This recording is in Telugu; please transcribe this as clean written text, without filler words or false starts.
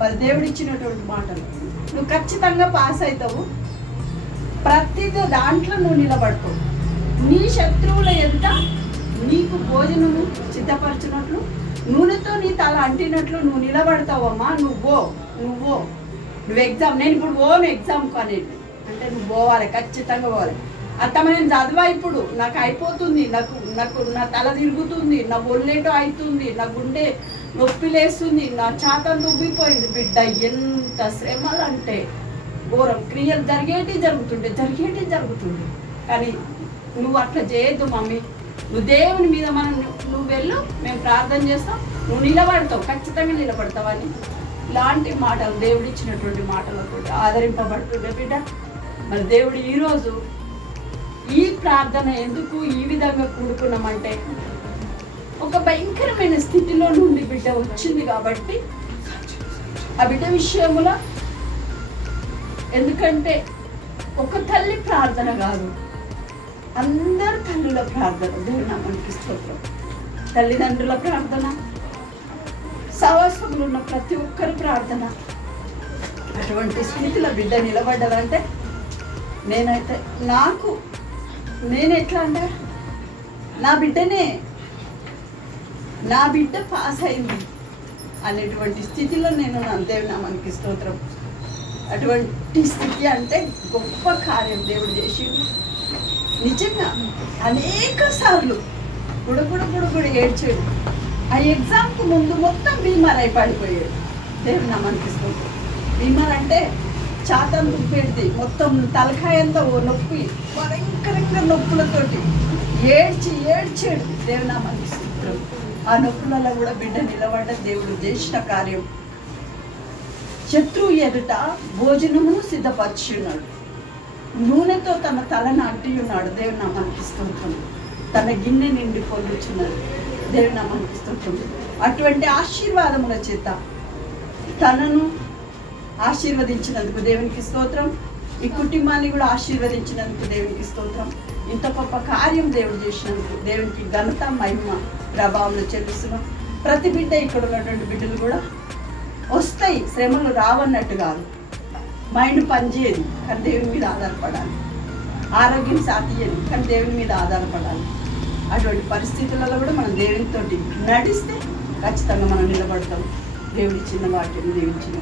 మరి దేవుడు ఇచ్చినటువంటి మాటలు. నువ్వు ఖచ్చితంగా పాస్ అవుతావు. ప్రతిదీ దాంట్లో నువ్వు నిలబడతావు. నీ శత్రువుల ఎదుట నీకు భోజనము సిద్ధపరచినట్లు, నూనెతో నీ తల అంటినట్లు నువ్వు నిలబడతావమ్మా. నువ్వు ఎగ్జామ్, నేను ఇప్పుడు పోను ఎగ్జామ్కి అనేది అంటే నువ్వు పోవాలి, ఖచ్చితంగా పోవాలి. అత్తమ్మ నేను చదివా, ఇప్పుడు నాకు అయిపోతుంది, నాకు నా తల తిరుగుతుంది, నా ఒళ్ళేటో అవుతుంది, నా గుండె నొప్పి లేస్తుంది, నా చాతం దుబ్బిపోయింది. బిడ్డ ఎంత శ్రమలు అంటే ఘోరం. క్రియలు జరిగేటి జరుగుతుంది. కానీ నువ్వు అట్లా చేయొద్దు మమ్మీ. నువ్వు దేవుని మీద నువ్వు వెళ్ళు, మేము ప్రార్థన చేస్తాం, నువ్వు నిలబడతావు, ఖచ్చితంగా నిలబడతావని ఇలాంటి మాటలు దేవుడు ఇచ్చినటువంటి మాటలతో ఆదరింపబడుతుండే బిడ్డ. మరి దేవుడు ఈరోజు ఈ ప్రార్థన ఎందుకు ఈ విధంగా కూడుకున్నామంటే ఒక భయంకరమైన స్థితిలో నుండి బిడ్డ వచ్చింది కాబట్టి ఆ బిడ్డ విషయములో, ఎందుకంటే ఒక తల్లి ప్రార్థన కాదు, అందరు తల్లుల ప్రార్థన. దేవుని నామానికి స్తోత్రం. తల్లిదండ్రుల ప్రార్థన, సహవాసములు ఉన్న ప్రతి ఒక్కరి ప్రార్థన. అటువంటి స్థితిలో బిడ్డ నిలబడ్డదంటే నేను ఎట్లా అంటే నా బిడ్డ పాస్ అయింది అనేటువంటి స్థితిలో నేను నా దేవుని నామానికి స్తోత్రం. అటువంటి స్థితి అంటే గొప్ప కార్యం దేవుడు చేసి నిజంగా అనేక సార్లు గుడగుడు ఏడ్చాడు. ఆ ఎగ్జామ్కు ముందు మొత్తం బీమార్ అయి పడిపోయాడు. దేవుని నామానికి స్తోత్రం. బీమార్ అంటే చాతం దుబ్బేది, మొత్తం తలకాయంతా నొప్పి, భయంకరంగా నొప్పులతోటి ఏడ్చాడు. దేవుని నామానికి స్తోత్రం. ఆ నొప్పులలో కూడా బిడ్డ నిలబడ్డ దేవుడు చేసిన కార్యం. శత్రువు ఎదుట భోజనమును సిద్ధపరిచున్నాడు, నూనెతో తన తలను అంటి ఉన్నాడు. దేవుని నామానికి స్తోత్రం. తన గిన్నె నిండి పొందుచున్నాడు. దేవుని నామానికి స్తోత్రం. అటువంటి ఆశీర్వాదముల చేత తనను ఆశీర్వదించినందుకు దేవునికి స్తోత్రం. ఈ కుటుంబాన్ని కూడా ఆశీర్వదించినందుకు దేవునికి స్తోత్రం. ఇంత గొప్ప కార్యం దేవుడు చేసినందుకు దేవునికి ఘనత, మహిమ, ప్రభావం చెల్లిస్తున్నాం. ప్రతి బిడ్డ, ఇక్కడ ఉన్నటువంటి బిడ్డలు కూడా వస్తాయి, శ్రమలు రావన్నట్టు కాదు. మైండ్ పనిచేయదు కానీ దేవుని మీద ఆధారపడాలి. ఆరోగ్యం సాధ్యదు కానీ దేవుని మీద ఆధారపడాలి. అటువంటి పరిస్థితులలో కూడా మనం దేవునితో నడిస్తే ఖచ్చితంగా మనం నిలబడతాం. దేవుడి చిన్న వాక్యం దీవించిన